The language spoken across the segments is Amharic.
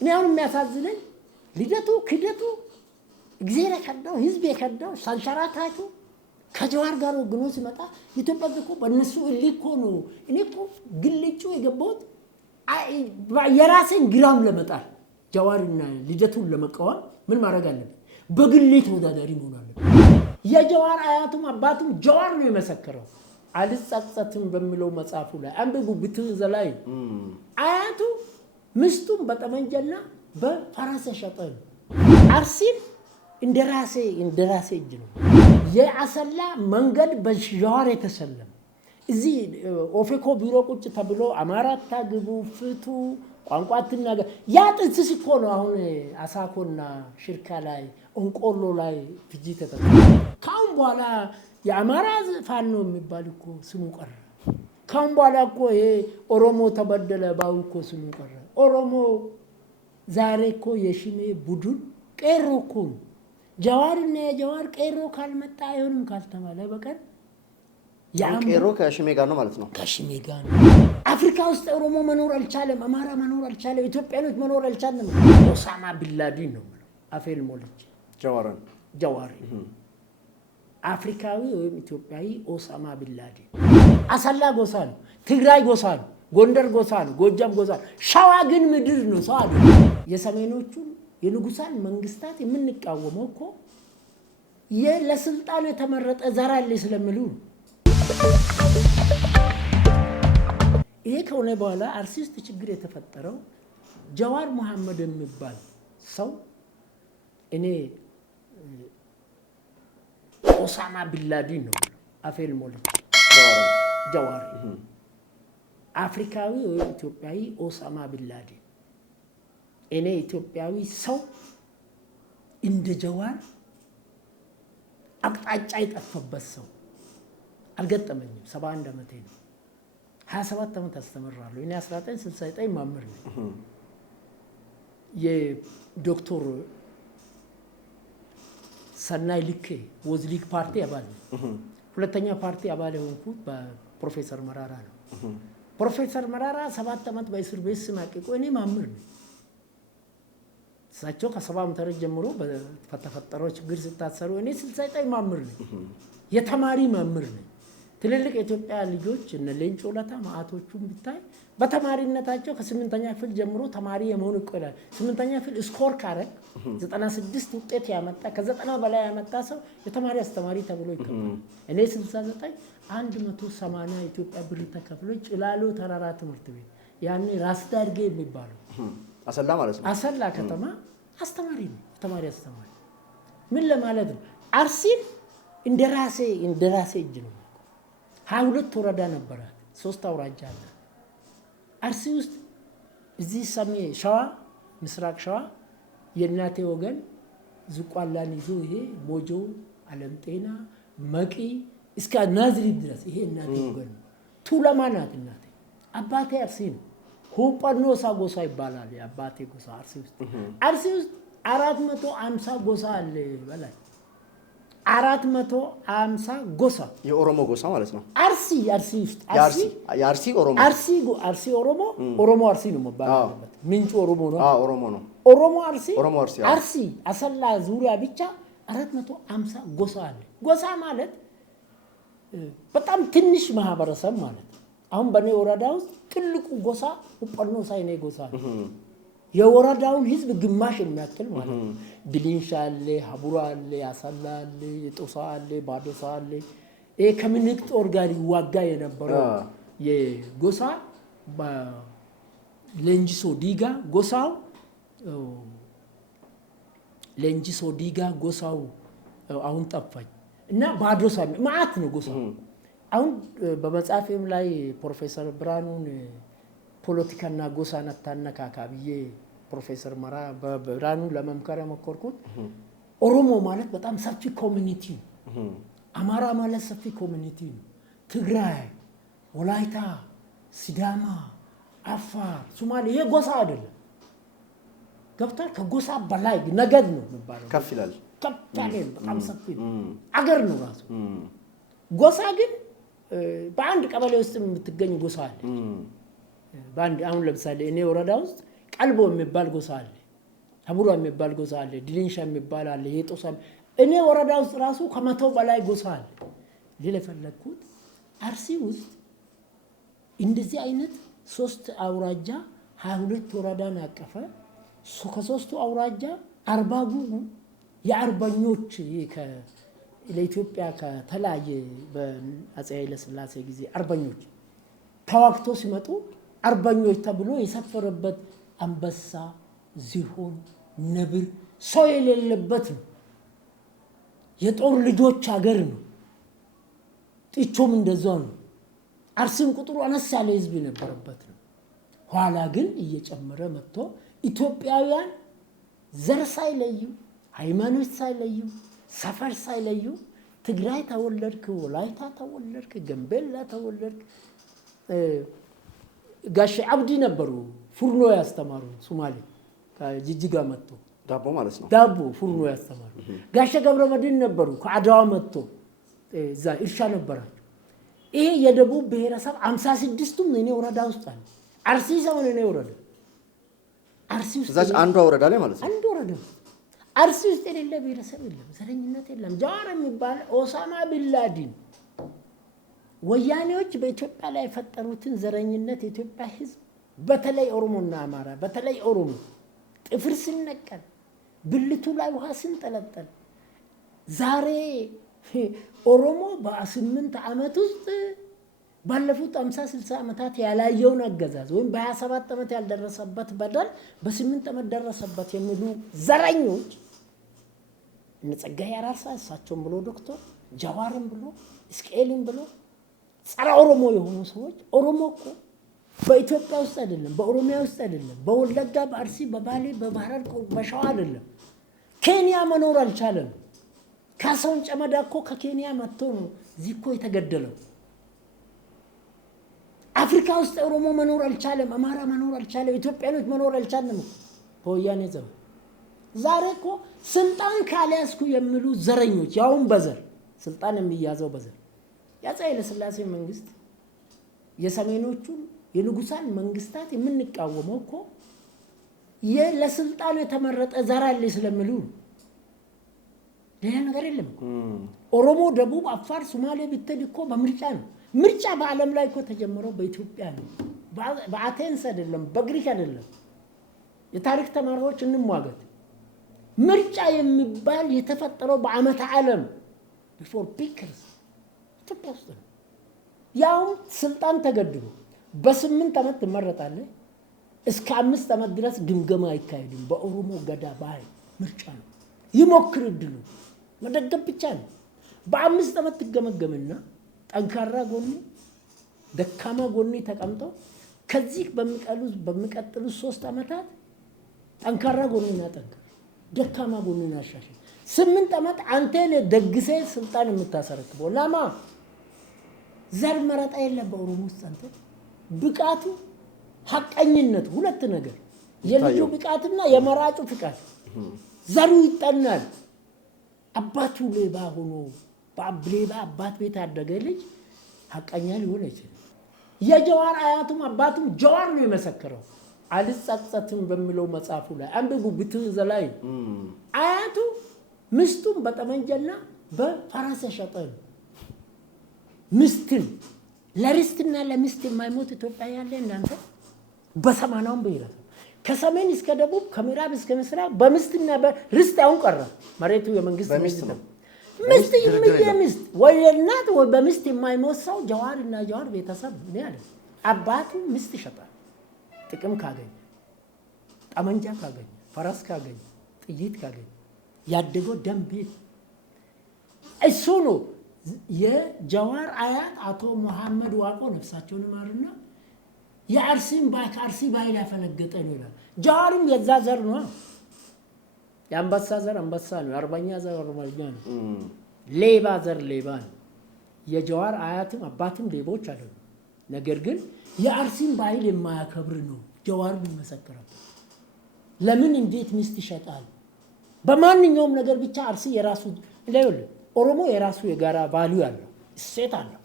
እኔ አሁን የሚያሳዝነኝ ልደቱ ክደቱ እግዚአብሔር ከዳው ህዝብ የከዳው ሳንሸራታቹ ከጀዋር ጋር ወግኖ ሲመጣ ኢትዮጵያ እኮ በእነሱ እልኮ ነው እኔ እኮ ግልጩ የገባሁት የራሴን ግራም ለመጣል ጀዋርና ልደቱን ለመቃወም ምን ማድረግ አለብኝ በግሌ ተወዳዳሪ መሆን አለብኝ የጀዋር አያቱም አባቱም ጀዋር ነው የመሰከረው አልጸጸትም በሚለው መጽሐፉ ላይ አንብቡ ብትዘላይ አያቱ ምስቱም በጠመንጀና በፈረስ ሸጠ አርሲን እንደራሴ እጅ ነው የአሰላ መንገድ በጀዋር የተሰለም እዚህ ኦፌኮ ቢሮ ቁጭ ተብሎ አማራታ ግቡ ፍቱ ቋንቋትና ያ ጥንስስ እኮ ነው አሁን አሳኮና ሽርካ ላይ እንቆሎ ላይ ፍጂት ተጠቅሞ ካሁን በኋላ የአማራ ፋኖ የሚባል እኮ ስሙ ቀረ ካሁን በኋላ እኮ ይሄ ኦሮሞ ተበደለ ባው እኮ ስሙ ቀረ ኦሮሞ ዛሬ እኮ የሽሜ ቡድን ቄሮ እኮ ጀዋርና የጀዋር ቄሮ ካልመጣ አይሆንም ካልተባለ በቀር ቄሮ ከሽሜ ጋር ነው ማለት ነው ከሽሜ ጋር ነው አፍሪካ ውስጥ ኦሮሞ መኖር አልቻለም አማራ መኖር አልቻለም ኢትዮጵያኖች መኖር አልቻለም ኦሳማ ቢንላዲን ነው አፌል ሞልች ጀዋር አፍሪካዊ ወይም ኢትዮጵያዊ ኦሳማ ቢንላዲን አሰላ ጎሳ ነው ትግራይ ጎሳ ነው ጎንደር ጎሳ ነው ጎጃም ጎሳ ነው ሸዋ ግን ምድር ነው ሰው አይደል የሰሜኖቹ የንጉሳን መንግስታት የምንቃወመው እኮ ለስልጣን የተመረጠ ዘር አለ ስለሚሉ ይሄ ከሆነ በኋላ አርሲስት ችግር የተፈጠረው ጀዋር መሐመድ የሚባል ሰው እኔ ኦሳማ ቢንላዲን ነው አፌል ሞልች ጀዋር አፍሪካዊ ወይ ኢትዮጵያዊ ኦሳማ ቢንላዲን እኔ ኢትዮጵያዊ ሰው እንደ ጀዋር አቅጣጫ የጠፋበት ሰው አልገጠመኝም 71 ዓመቴ ነው 27 ዓመት አስተምራለሁ እኔ 1969 ማምር ነኝ የዶክተር ሰናይ ልኬ ወዝሊክ ፓርቲ አባል ሁለተኛ ፓርቲ አባል የሆንኩት በፕሮፌሰር መራራ ነው ፕሮፌሰር መራራ 7 ዓመት በእስር ቤት ስማቅቆ እኔ ማምር ነኝ እሳቸው ከ70 ዓመት ጀምሮ በተፈጠረው ችግር ሲታሰሩ እኔ 69 ማምር ነኝ የተማሪ ማምር ነኝ ትልልቅ የኢትዮጵያ ልጆች እነ ሌንጮ ለታ ማአቶቹም ቢታይ በተማሪነታቸው ከ8ኛ ክፍል ጀምሮ ተማሪ የመሆን ይቆያል 8ኛ ክፍል ስኮር ካረክ 96 ውጤት ያመጣ ከ90 በላይ ያመጣ ሰው የተማሪ አስተማሪ ተብሎ ይከፈላል እኔ 69 180 ኢትዮጵያ ብር ተከፍሎ ጭላሎ ተራራ ትምህርት ቤት ያኔ ራስ ዳርጌ የሚባለው አሰላ ማለት ነው አሰላ ከተማ አስተማሪ ነው ተማሪ አስተማሪ ምን ለማለት ነው አርሲን እንደራሴ እጅ ነው 22 ወረዳ ነበር 3 አውራጃ አለ አርሲ ውስጥ እዚህ ሰሜን ሸዋ ምስራቅ ሸዋ የእናቴ ወገን ዝቋላን ይዞ ይሄ ሞጆ አለምጤና መቂ እስከ ናዝሪት ድረስ ይሄ እናቴ ወገን ቱለማ ናት እናቴ አባቴ አርሲ ነው ሁጳኖሳ ጎሳ ይባላል የአባቴ ጎሳ አርሲ ውስጥ 450 ጎሳ አለ በላይ 450 ጎሳ የኦሮሞ ጎሳ ማለት ነው አርሲ ውስጥ አርሲ ኦሮሞ አርሲ ነው ማለት ምንጭ ኦሮሞ ነው ኦሮሞ አርሲ አሰላ ዙሪያ ብቻ 450 ጎሳ አለ ጎሳ ማለት በጣም ትንሽ ማህበረሰብ ማለት አሁን በኔ ወረዳ ውስጥ ትልቁ ጎሳ ሁጳኖሳ የኔ ጎሳ የወረዳውን ህዝብ ግማሽ የሚያክል ማለት ነው ድሊንሻ አለ ሀቡራ አለ አሰላ አለ የጦሳ አለ ባዶሳ አለ ይሄ ከምንቅ ጦር ጋር ይዋጋ የነበረው የጎሳ ሌንጂሶ ዲጋ ጎሳው አሁን ጠፋኝ እና ባዶሳ ማአት ነው ጎሳው አሁን በመጽሐፌም ላይ ፕሮፌሰር ብራኑን ፖለቲካና ጎሳን አታነካካብዬ ፕሮፌሰር መራ በብራኑ ለመምከር መኮርኩት ኦሮሞ ማለት በጣም ሰፊ ኮሚኒቲ አማራ ማለት ሰፊ ኮሚኒቲ ትግራይ ወላይታ ሲዳማ አፋር ሶማሌ የጎሳ አይደለም ገብቷል ከጎሳ በላይ ነገድ ነው የሚባለው ከፍ ይላል በጣም ሰፊ አገር ነው ራሱ ጎሳ ግን በአንድ ቀበሌ ውስጥ የምትገኝ ጎሳ አለ ባንድ አሁን ለምሳሌ እኔ ወረዳ ውስጥ ቀልቦ የሚባል ጎሳ አለ፣ አቡራ የሚባል ጎሳ አለ፣ ድሊንሻ የሚባል አለ፣ የጦሳ እኔ ወረዳ ውስጥ ራሱ ከመቶ በላይ ጎሳ አለ። ለፈለኩት አርሲ ውስጥ እንደዚህ አይነት 3 አውራጃ 22 ወረዳን ያቀፈ ከ3ቱ አውራጃ 40 ጉጉ የአርበኞች ለኢትዮጵያ ከተለያየ በአፄ ኃይለ ሥላሴ ጊዜ አርበኞች ተዋግቶ ሲመጡ አርበኞች ተብሎ የሰፈረበት አንበሳ፣ ዝሆን፣ ነብር ሰው የሌለበት ነው። የጦር ልጆች ሀገር ነው። ጢቾም እንደዛው ነው። አርሲም ቁጥሩ አነስ ያለ ህዝብ የነበረበት ነው። ኋላ ግን እየጨመረ መጥቶ ኢትዮጵያውያን ዘር ሳይለዩ ሃይማኖት ሳይለዩ ሰፈር ሳይለዩ ትግራይ ተወለድክ፣ ወላይታ ተወለድክ፣ ገምቤላ ተወለድክ። ጋሼ አብዲ ነበሩ ፉርኖ ያስተማሩ ሶማሌ ከጅጅጋ መጥቶ ዳቦ ማለት ነው። ዳቦ ፉርኖ ያስተማሩ ጋሼ ገብረ መድህን ነበሩ ከአድዋ መጥቶ እዛ እርሻ ነበራቸው። ይሄ የደቡብ ብሔረሰብ 56ቱም እኔ ወረዳ ውስጥ አለ። አርሲ ሰውን እኔ ወረዳ አርሲ ውስጥ እዛች አንዷ ወረዳ ላይ ማለት ነው። አንዱ ወረዳ አርሲ ውስጥ የሌለ ብሔረሰብ የለም፣ ዘረኝነት የለም። ጃዋር የሚባል ኦሳማ ቢንላዲን ወያኔዎች በኢትዮጵያ ላይ የፈጠሩትን ዘረኝነት የኢትዮጵያ ህዝብ በተለይ ኦሮሞና አማራ በተለይ ኦሮሞ ጥፍር ሲነቀል ብልቱ ላይ ውሃ ሲንጠለጠል ዛሬ ኦሮሞ በ8 ዓመት ውስጥ ባለፉት 50-60 ዓመታት ያላየውን አገዛዝ ወይም በ27 ዓመት ያልደረሰበት በደል በ8 ዓመት ደረሰበት የሚሉ ዘረኞች እነ ጸጋዬ አራርሳ እሳቸውን ብሎ ዶክተር ጃዋርን ብሎ እስቅኤልን ብሎ ጸረ ኦሮሞ የሆኑ ሰዎች ኦሮሞ እኮ በኢትዮጵያ ውስጥ አይደለም፣ በኦሮሚያ ውስጥ አይደለም፣ በወለጋ፣ በአርሲ፣ በባሌ፣ በባህር በሸዋ አይደለም። ኬንያ መኖር አልቻለም። ካሳሁን ጨመዳ እኮ ከኬንያ መጥቶ ነው እዚህ እኮ የተገደለው። አፍሪካ ውስጥ ኦሮሞ መኖር አልቻለም፣ አማራ መኖር አልቻለም፣ ኢትዮጵያኖች መኖር አልቻለም በወያኔ ዘመን። ዛሬ እኮ ስልጣን ካልያዝኩ የሚሉ ዘረኞች ያውን በዘር ስልጣን የሚያዘው በዘር የአፄ ኃይለ ሥላሴ መንግስት የሰሜኖቹን የንጉሳን መንግስታት የምንቃወመው እኮ ለስልጣን የተመረጠ ዘር አለ ስለሚሉ ሌላ ነገር የለም። ኦሮሞ፣ ደቡብ፣ አፋር፣ ሶማሌ ብትሄድ እኮ በምርጫ ነው። ምርጫ በዓለም ላይ እኮ ተጀመረው በኢትዮጵያ ነው። በአቴንስ አይደለም፣ በግሪክ አይደለም። የታሪክ ተማሪዎች እንሟገት። ምርጫ የሚባል የተፈጠረው በዓመተ ዓለም ቢፎር ፒክርስ ኢትዮጵያ ውስጥ ነው። ያው ስልጣን ተገድቦ በ8 ዓመት ትመረጣለህ። እስከ 5 ዓመት ድረስ ግምገማ አይካሄድም። በኦሮሞ ገዳ ባህል ምርጫ ነው። ይሞክር እድሉ መደገፍ ብቻ ነው። በ5 ዓመት ትገመገምና ጠንካራ ጎኒ ደካማ ጎኒ ተቀምጦ ከዚህ በሚቀጥሉ 3 ዓመታት ጠንካራ ጎኒና ጠንካራ ደካማ ጎኒና አሻሽል 8 ዓመት አንተ ደግሴ ስልጣን የምታሰረክበው ለማ ዘር መረጣ የለም። በኦሮሞ ውስጥ አንተ ብቃቱ ሐቀኝነት ሁለት ነገር የልጁ ብቃትና የመራጩ ፍቃድ ዘሩ ይጠናል። አባቱ ሌባ ሆኖ በሌባ አባት ቤት ያደገ ልጅ ሐቀኛ ሊሆን አይችልም። የጀዋር አያቱም አባቱም ጀዋር ነው የመሰከረው። አልጸጸትም በሚለው መጽሐፉ ላይ አንብቡ ብትዘላይ አያቱ ምስቱም በጠመንጃና በፈረስ ሸጠ። ምስትን ለርስትና ለምስት የማይሞት ኢትዮጵያ ያለ እናንተ በሰማናውን ብሔረሰብ ከሰሜን እስከ ደቡብ ከምዕራብ እስከ ምስራቅ በምስትና በርስት አሁን ቀረ። መሬቱ የመንግስት በሚስት ነው። ምስት የሚስት ወይ እናት ወይ በምስት የማይሞት ሰው ጀዋርና ጀዋር ቤተሰብ ነው ያለ። አባቱ ምስት ይሸጣል ጥቅም ካገኘ፣ ጠመንጃ ካገኘ፣ ፈረስ ካገኘ፣ ጥይት ካገኘ ያደገው ደም ቤት እሱ ነው። የጀዋር አያት አቶ መሐመድ ዋቆ ነፍሳቸውን ይማርና የአርሲን ከአርሲ ባህል ያፈነገጠ ነው ይላል። ጀዋርም የዛ ዘር ነው። የአንበሳ ዘር አንበሳ ነው። የአርበኛ ዘር አርበኛ ነው። ሌባ ዘር ሌባ ነው። የጀዋር አያትም አባትም ሌቦች አይደሉም። ነገር ግን የአርሲን ባህል የማያከብር ነው ጀዋር የሚመሰክረው። ለምን እንዴት ሚስት ይሸጣል? በማንኛውም ነገር ብቻ አርሲ የራሱ ኦሮሞ የራሱ የጋራ ቫልዩ አለው፣ እሴት አለው።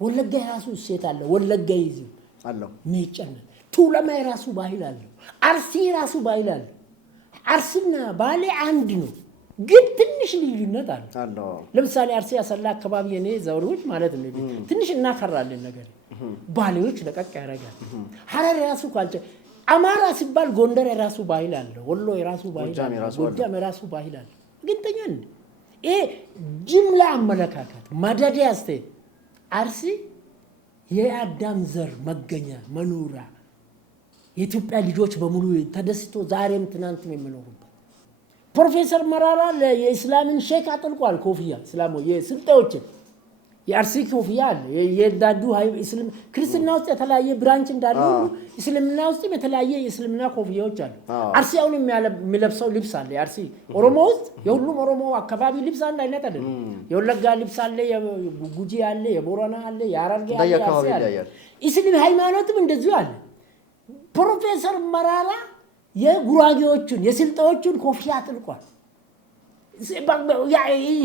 ወለጋ የራሱ እሴት አለው። ወለጋ ይዚ አለው። ሜጨነ ቱለማ የራሱ ባህል አለው። አርሲ ራሱ ባይላል አርሲና ባሌ አንድ ነው፣ ግን ትንሽ ልዩነት አለ። ለምሳሌ አርሲ አሰላ አካባቢ የኔ ዘውሮች ማለት ነው ትንሽ እናከራለን ነገር ባሌዎች ለቀቅ ያደርጋል። ሐረር ራሱ ካልቸ አማራ ሲባል ጎንደር የራሱ ባህል አለ፣ ወሎ የራሱ ባህል አለ፣ ጎጃም የራሱ ባህል አለ። ግን ተኛን ይሄ ጅምላ አመለካከት መደደ አስተያየት አርሲ የአዳም ዘር መገኛ መኖሪያ የኢትዮጵያ ልጆች በሙሉ ተደስቶ ዛሬም ትናንትም የሚኖሩበት ፕሮፌሰር መራራ የእስላምን ሼክ አጥልቋል። ኮፍያ እስላሞ የስልጤዎችን የአርሲ ኮፍያ አለ። የዳዱ እስልም ክርስትና ውስጥ የተለያየ ብራንች እንዳሉ እስልምና ውስጥ የተለያየ የእስልምና ኮፍያዎች አሉ። አርሲ አሁን የሚለብሰው ልብስ አለ። የአርሲ ኦሮሞ ውስጥ የሁሉም ኦሮሞ አካባቢ ልብስ አንድ አይነት አይደለም። የወለጋ ልብስ አለ፣ የጉጂ አለ፣ የቦረና አለ፣ የሐረርጌ አለ። እስልም ሃይማኖትም እንደዚሁ አለ። ፕሮፌሰር መራራ የጉራጌዎቹን የስልጤዎቹን ኮፍያ አጥልቋል።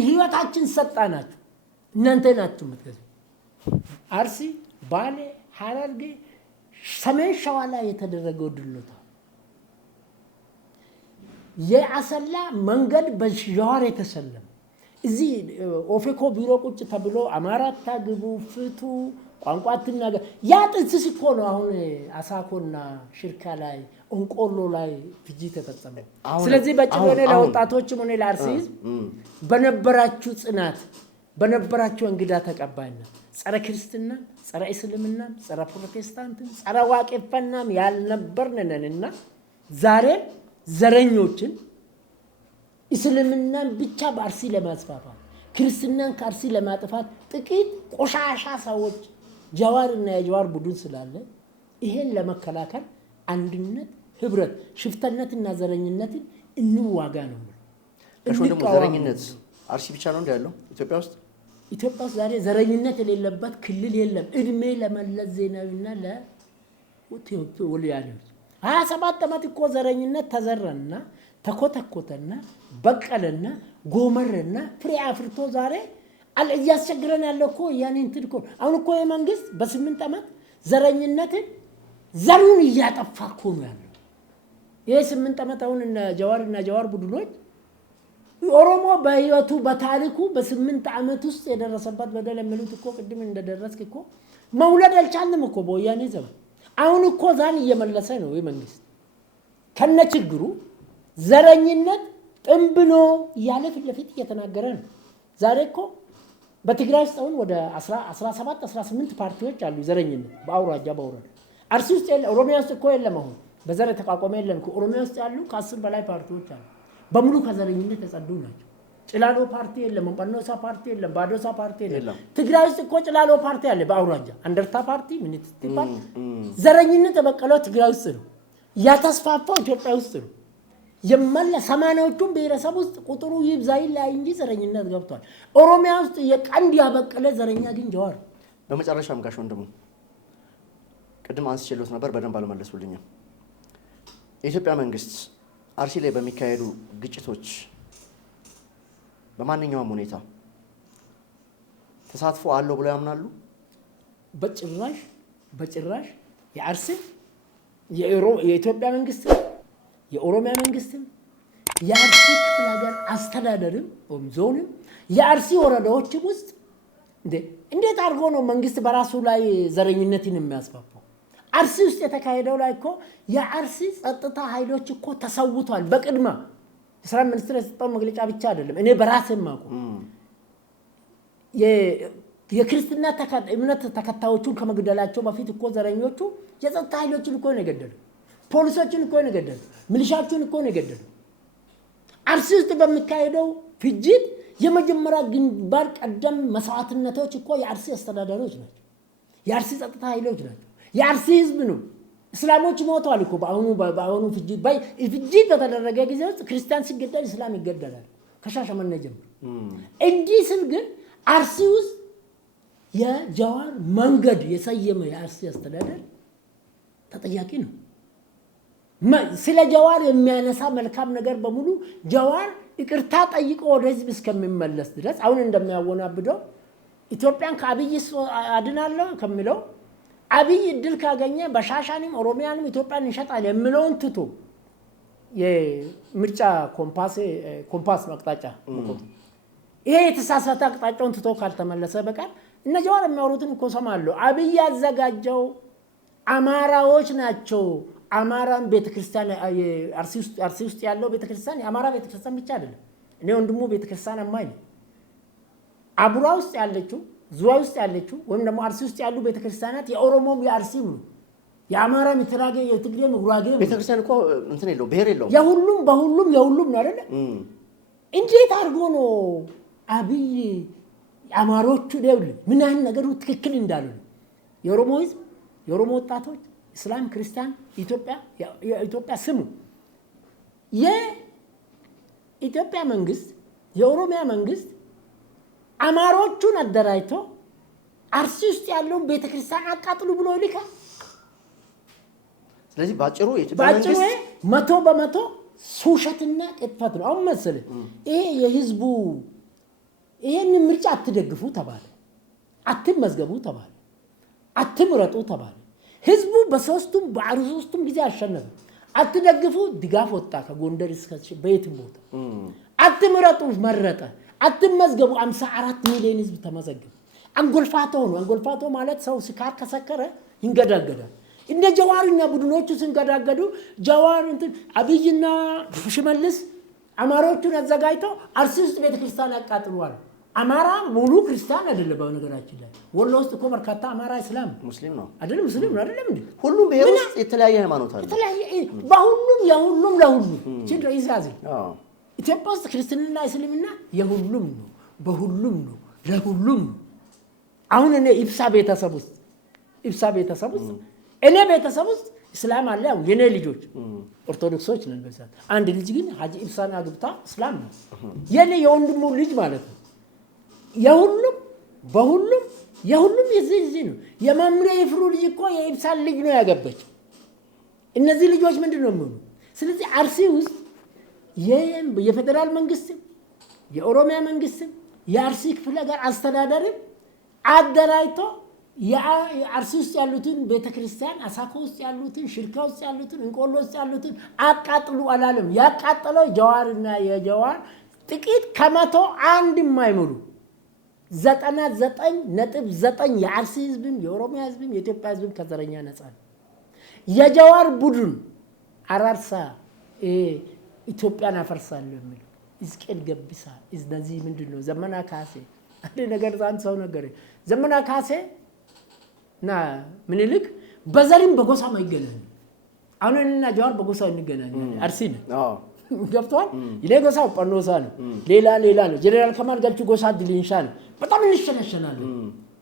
ህይወታችን ሰጣናችሁ እናንተ ናችሁ የምትገዙ። አርሲ፣ ባሌ፣ ሐረርጌ፣ ሰሜን ሸዋ ላይ የተደረገው ድሎታ የአሰላ መንገድ በጀዋር የተሰለመ እዚህ ኦፌኮ ቢሮ ቁጭ ተብሎ አማራ ታግቡ ፍቱ ቋንቋ ትናገር ያ ጥንስስ እኮ ነው። አሁን አሳኮና ሽርካ ላይ እንቆሎ ላይ ፍጅት ተፈጸመ። ስለዚህ በጭሆነ ለወጣቶችም ሆነ ለአርሲ በነበራችሁ ጽናት በነበራችሁ እንግዳ ተቀባይነት ጸረ ክርስትና፣ ጸረ እስልምና፣ ጸረ ፕሮቴስታንት፣ ጸረ ዋቄፈናም ያልነበርነንና ዛሬ ዘረኞችን እስልምናን ብቻ በአርሲ ለማስፋፋት ክርስትናን ከአርሲ ለማጥፋት ጥቂት ቆሻሻ ሰዎች ጀዋርና የጀዋር ቡድን ስላለ ይሄን ለመከላከል አንድነት፣ ህብረት፣ ሽፍተነትና ዘረኝነትን እንዋጋ ነው። ደግሞ ዘረኝነት አርሲ ብቻ ነው እንዳለው ኢትዮጵያ ውስጥ ዛሬ ዘረኝነት የሌለበት ክልል የለም። እድሜ ለመለስ ዜናዊና ለወልያኔዎች 27 ዓመት እኮ ዘረኝነት ተዘራና ተኮተኮተና በቀለና ጎመረና ፍሬ አፍርቶ ዛሬ እያስቸግረን ያለው እኮ ያኔ እንትን እኮ አሁን እኮ የመንግስት በ8 ዓመት ዘረኝነትን ዘሩን እያጠፋ እኮ ነው ያለው። ይሄ 8 ዓመት አሁን እና ጀዋር ቡድኖች ኦሮሞ በህይወቱ በታሪኩ በ8 ዓመት ውስጥ የደረሰበት በደል የሚሉት እኮ ቅድም እንደደረስክ እኮ መውለድ አልቻልንም እኮ በወያኔ ዘመን። አሁን እኮ ዛን እየመለሰ ነው የመንግስት ከነ ችግሩ ዘረኝነት ጥምብኖ እያለ ፊት ለፊት እየተናገረ ነው። ዛሬ እኮ በትግራይ ውስጥ አሁን ወደ 17 18 ፓርቲዎች አሉ ዘረኝነት በአውራጃ በወረዳ። አርሲ ውስጥ የለ፣ ኦሮሚያ ውስጥ እኮ የለም። አሁን በዘር የተቋቋመ የለም። ኦሮሚያ ውስጥ ያሉ ከ10 በላይ ፓርቲዎች አሉ። በሙሉ ከዘረኝነት የጸዱ ናቸው። ጭላሎ ፓርቲ የለም፣ መንጳኖሳ ፓርቲ የለም፣ ባዶሳ ፓርቲ የለም። ትግራይ ውስጥ እኮ ጭላሎ ፓርቲ አለ በአውራጃ አንደርታ ፓርቲ ምንትቲ ፓርቲ። ዘረኝነት የበቀለው ትግራይ ውስጥ ነው፣ ያተስፋፋው ኢትዮጵያ ውስጥ ነው። የመለ 80ዎቹን ብሔረሰብ ውስጥ ቁጥሩ ይብዛይ ላይ እንጂ ዘረኝነት ገብቷል። ኦሮሚያ ውስጥ የቀንድ ያበቀለ ዘረኛ ግን ጀዋር። በመጨረሻም ጋሽ ወንድሙ ቅድም አንስቼልዎት ነበር፣ በደንብ አልመለሱልኝም። የኢትዮጵያ መንግስት አርሲ ላይ በሚካሄዱ ግጭቶች በማንኛውም ሁኔታ ተሳትፎ አለው ብለው ያምናሉ? በጭራሽ የአርሲ የኢትዮጵያ መንግስት የኦሮሚያ መንግስትም የአርሲ ክፍለ ሀገር አስተዳደርም ዞንም የአርሲ ወረዳዎችም ውስጥ እንዴት አድርጎ ነው መንግስት በራሱ ላይ ዘረኝነትን የሚያስፋፋው? አርሲ ውስጥ የተካሄደው ላይ እኮ የአርሲ ጸጥታ ኃይሎች እኮ ተሰውቷል። በቅድማ የሰላም ሚኒስትር የሰጠው መግለጫ ብቻ አይደለም፣ እኔ በራሴ ማውቀው የክርስትና እምነት ተከታዮቹን ከመግደላቸው በፊት እኮ ዘረኞቹ የጸጥታ ኃይሎችን እኮ ነው የገደሉ፣ ፖሊሶችን እኮ ነው የገደሉ፣ ሚሊሻዎችን እኮ ነው የገደሉ። አርሲ ውስጥ በሚካሄደው ፍጅት የመጀመሪያ ግንባር ቀደም መስዋዕትነቶች እኮ የአርሲ አስተዳዳሪዎች ናቸው፣ የአርሲ ጸጥታ ኃይሎች ናቸው፣ የአርሲ ህዝብ ነው። እስላሞች ሞተዋል እኮ በአሁኑ ፍጅት በተደረገ ጊዜ ውስጥ ክርስቲያን ሲገደል እስላም ይገደላል ከሻሸመኔ ጀምሮ። እንዲህ ስል ግን አርሲ ውስጥ የጀዋር መንገድ የሰየመ የአርሲ አስተዳደር ተጠያቂ ነው። ስለ ጀዋር የሚያነሳ መልካም ነገር በሙሉ ጀዋር ይቅርታ ጠይቆ ወደ ህዝብ እስከሚመለስ ድረስ አሁን እንደሚያወናብደው ኢትዮጵያን ከአብይ አድናለሁ ከሚለው አብይ እድል ካገኘ በሻሻንም ኦሮሚያንም ኢትዮጵያን እንሸጣለን የሚለውን ትቶ የምርጫ ኮምፓስ አቅጣጫ ይሄ የተሳሳተ አቅጣጫውን ትቶ ካልተመለሰ በቀር እነ ጀዋር የሚያወሩትን እኮ ሰማለሁ። አብይ ያዘጋጀው አማራዎች ናቸው። አማራን ቤተክርስቲያን አርሲ ውስጥ ያለው ቤተክርስቲያን የአማራ ቤተክርስቲያን ብቻ አይደለም። እኔ ወንድሙ ቤተክርስቲያን አማኝ ነኝ። አቡራ ውስጥ ያለችው ዙዋይ ውስጥ ያለችው ወይም ደግሞ አርሲ ውስጥ ያሉ ቤተክርስቲያናት የኦሮሞም የአርሲም ነው፣ የአማራም የትራጌ የትግሬም ጉራጌ ቤተክርስቲያን እኮ እንትን የለው ብሔር የለው የሁሉም በሁሉም የሁሉም ነው አይደል? እንዴት አድርጎ ነው አብይ አማሮቹ ደውል ምን አይነት ነገሩ ትክክል እንዳሉ የኦሮሞ ህዝብ የኦሮሞ ወጣቶች እስላም ክርስቲያን ኢትዮጵያ ስሙ የኢትዮጵያ መንግስት የኦሮሚያ መንግስት አማሮቹን አደራጅቶ አርሲ ውስጥ ያለውን ቤተክርስቲያን አቃጥሉ ብሎ ይልካል። ስለዚህ ባጭሩ የኢትዮጵያ መንግስት 100% ሱሸትና ቅጥፈት ነው። አሁን መሰለህ ይሄ የህዝቡ ይሄን ምርጫ አትደግፉ ተባለ፣ አትመዝገቡ ተባለ፣ አትምረጡ ተባለ። ህዝቡ በሶስቱም በአርሶስቱም ጊዜ አሸነፈ። አትደግፉ ድጋፍ ወጣ ከጎንደር እስከ በየትም ቦታ። አትምረጡ መረጠ። አትመዝገቡ 54 ሚሊዮን ህዝብ ተመዘገበ። አንጎልፋቶ ነው። አንጎልፋቶ ማለት ሰው ስካር ከሰከረ ይንገዳገዳል። እንደ ጀዋርና ቡድኖቹ ሲንገዳገዱ ጀዋር እንትን አብይና ሽመልስ አማራዎቹን አዘጋጅተው አርሲ ውስጥ ቤተክርስቲያን ያቃጥሏል። አማራ ሙሉ ክርስቲያን አይደለም። በነገራችን ላይ ወሎ ውስጥ እኮ በርካታ አማራ እስላም ሙስሊም ነው አይደለም? ሙስሊም ነው አይደለም እንዴ? ሁሉም ብሔር ውስጥ የተለያየ ሃይማኖት አለ። በሁሉም የሁሉም ለሁሉም ችግር ይዛዝ ኢትዮጵያ ውስጥ ክርስትናና እስልምና የሁሉም ነው፣ በሁሉም ነው፣ ለሁሉም ነው። አሁን እኔ ኢብሳ ቤተሰብ ውስጥ እኔ ቤተሰብ ውስጥ እስላም አለ። አሁን የኔ ልጆች ኦርቶዶክሶች ነን በዛት አንድ ልጅ ግን ሀጂ ኢብሳን አግብታ እስላም ነው። የኔ የወንድሙ ልጅ ማለት ነው። የሁሉም በሁሉም የሁሉም የዚህ ነው። የመምሬ ይፍሩ ልጅ እኮ የኢብሳን ልጅ ነው ያገባች። እነዚህ ልጆች ምንድነው የሚሆኑ? ስለዚህ አርሲ ውስጥ የፌደራል መንግስትም የኦሮሚያ መንግስትም የአርሲ ክፍለ ሀገር አስተዳደርም አደራጅቶ የአርሲ ውስጥ ያሉትን ቤተክርስቲያን አሳኮ ውስጥ ያሉትን ሽርካ ውስጥ ያሉትን እንቆሎ ውስጥ ያሉትን አቃጥሉ አላለም። ያቃጠለው ጀዋርና የጀዋር ጥቂት ከመቶ አንድ የማይሞሉ 99.9 የአርሲ ህዝብም የኦሮሚያ ህዝብም የኢትዮጵያ ህዝብም ከዘረኛ ነፃ ነው። የጀዋር ቡድን አራርሳ ኢትዮጵያን አፈርሳለሁ የሚል እስቄል ገብሳ እነዚህ ምንድነው ዘመና ካሴ አንድ ነገር ዛን ሰው ነገር ዘመና ካሴ እና ምኒልክ በዘርም በጎሳም አይገናኙ። አሁን እኔና ጀዋር በጎሳ እንገናኛለን። አርሲ ነው ገብቷል። ይሌ ጎሳ ጳኖሳ ነው፣ ሌላ ነው። ጀነራል ከማል ገልቹ ጎሳ ድልንሻ ነው። በጣም እንሸነሸናለን።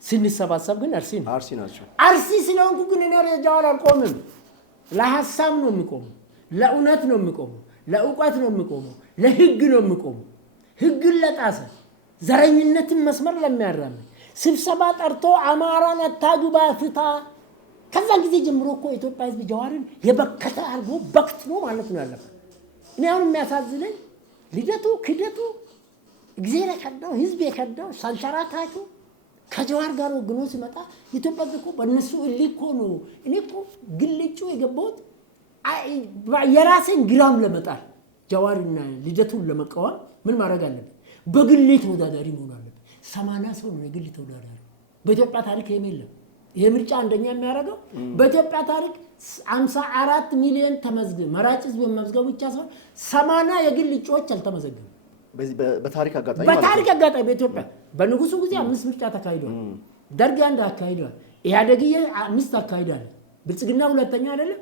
ስንሰባሰብ ግን አርሲ ናቸው። አርሲ ስለሆንኩ ግን እኔ ጀዋር አልቆምም። ለሐሳብ ነው የሚቆመው፣ ለእውነት ነው የሚቆመው፣ ለእውቀት ነው የሚቆመው፣ ለህግ ነው የሚቆመው። ህግን ለጣሰ ዘረኝነትን መስመር ለሚያራምድ ስብሰባ ጠርቶ አማራን አታግባ ፍታ። ከዛ ጊዜ ጀምሮ እኮ ኢትዮጵያ ህዝብ ጀዋርን የበከተ አርጎ በክት ነው ማለት ነው ያለበት። እኔ አሁን የሚያሳዝነኝ ልደቱ ክደቱ እግዚአብሔር የከዳው ህዝብ የከዳው ሳንሸራታቹ ከጀዋር ጋር ወግኖ ሲመጣ ኢትዮጵያ እኮ በእነሱ እኮ ነው። እኔ እኮ ግልጩ የገባሁት የራሴን ግራም ለመጣል ጀዋርና ልደቱን ለመቃወም ምን ማድረግ አለብን? በግል ተወዳዳሪ መሆን አለብን። 80 ሰው ነው የግል ተወዳዳሪ። በኢትዮጵያ ታሪክ የለም። ይሄ ምርጫ አንደኛ የሚያደርገው በኢትዮጵያ ታሪክ 54 ሚሊዮን ተመዝገበ። መራጭ ህዝብ መዝገቡ ብቻ ሳይሆን 80 የግል እጩዎች አልተመዘገቡ። በታሪክ አጋጣሚ በኢትዮጵያ በንጉሱ ጊዜ 5 ምርጫ ተካሂዷል። ደርግ አንድ አካሂዷል። ኢህአዴግዬ 5 አካሂዷል። ብልጽግና ሁለተኛ አይደለም።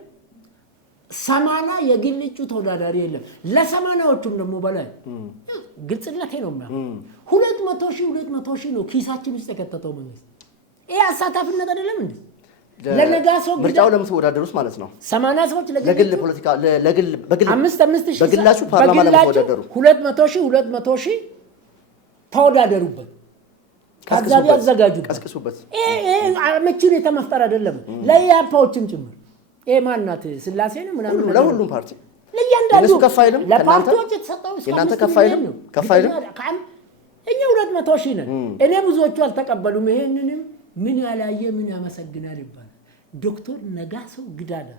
80 የግል እጩ ተወዳዳሪ የለም። ለ80ዎቹም ደግሞ በላይ ግልጽነቴ ነው ማለት 200 ሺህ ነው ኪሳችን ውስጥ የከተተው መንግስት። ይሄ አሳታፊነት አይደለም እንዴ? ለነጋሶ ምርጫው ለምትወዳደሩት ማለት ነው 80 ሰዎች ለግል ፖለቲካ ለግል በግል 5 ሺህ በግላችሁ ፓርላማ ለምትወዳደሩ 200 ሺህ ተወዳደሩበት። ከዛብ ያዘጋጁበት ቀስቅሱበት። ይሄ አመቺን የተመፍጠር አይደለም ለያፓዎችም ጭምር። ይሄ ማናት ስላሴ ነው ምናምን ለሁሉም ፓርቲ ለያንዳንዱ ከፋይልም ለፓርቲዎች የተሰጠው እናንተ ከፋይልም እኛ 200 ሺህ ነን። እኔ ብዙዎቹ አልተቀበሉም። ይሄንንም ምን ያላየ ምን ያመሰግናል ይባላል። ዶክተር ነጋሶ ጊዳዳ